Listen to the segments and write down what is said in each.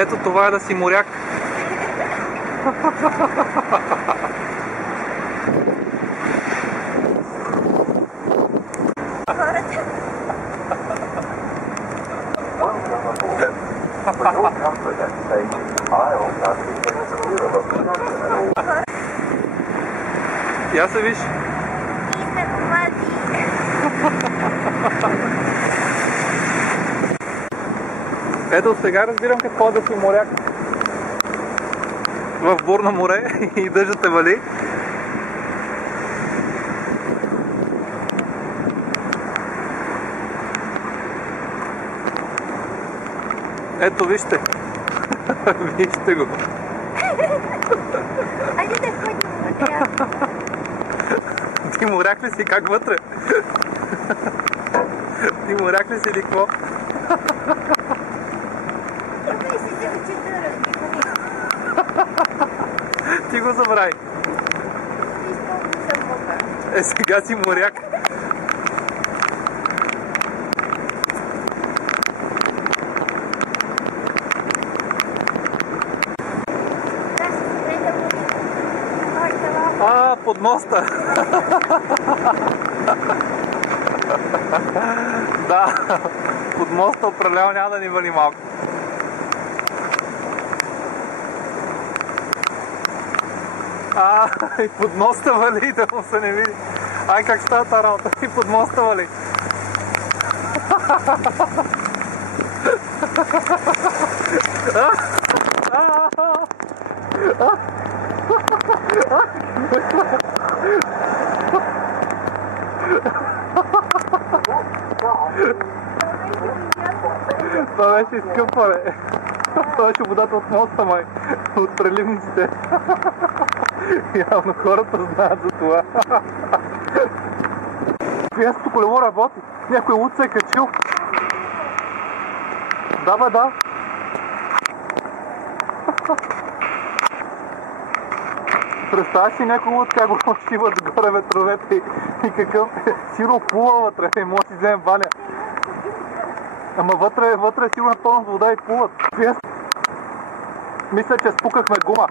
Ето това е да си моряк. Я се виж. Ето сега разбирам какво е да си моряк в бурно море и дъждът те вали. Ето вижте. Вижте го. Айде да ходим моряк. Ти моряк ли си? Как вътре? Ти моряк ли си или какво? Чакай си се учи да разбиваме. Ти го забрави. Изпълни съм мокър. Е, сега си моряк. Под моста. Да, под моста определено няма да ни вали малко. И под моста вали, да му се не види. Ай, как става тази работа? И под моста вали. Това беше изкъпване. Това беше водата от моста, май. От преливниците. Явно хората знаят за това. Фиенското колело работи. Някой луд се е качил. Да, бе, да. Представя си някой луд как го шиват горе ветровете и какъв сиро плува вътре. И може да си вземе валя. Ама вътре е сигурно пълна с вода и плуват. Мисля, че спукахме гума.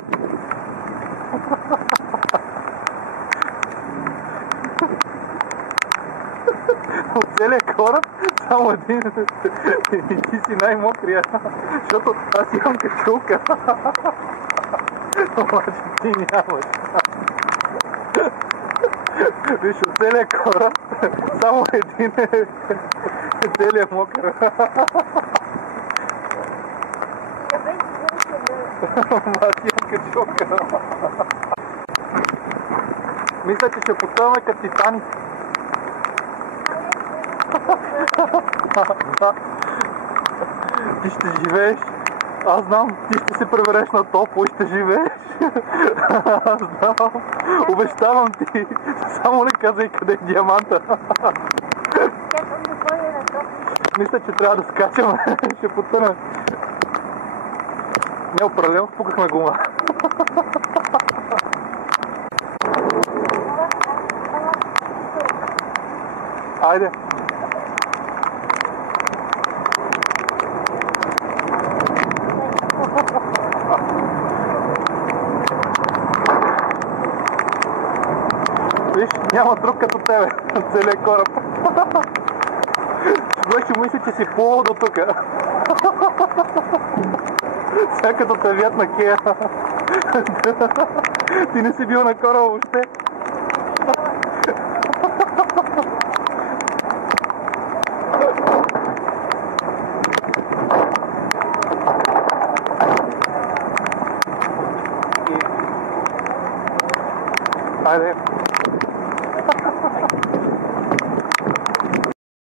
От целия кораб само един и ти си най-мокрия. Защото аз имам качулка. Обаче ти нямаш. Виж, от целия кораб само един е целият мокър. Аз имам качулка. Мисля, че ще потъваме като Титаник. Ти ще живееш. Аз знам, ти ще се превърнеш на топло и ще живееш. Аз знам. Обещавам ти. Само не казай къде е диаманта. Мисля, че трябва да скачаме. Ще потънем. Не, определено спукахме гума. Айде. Виж, няма друг като тебе от целия кораб. Човек ще мисли, че си плувал до тука. Сега като те вят на Кея. Ти не си бил на кораба въобще. Айде.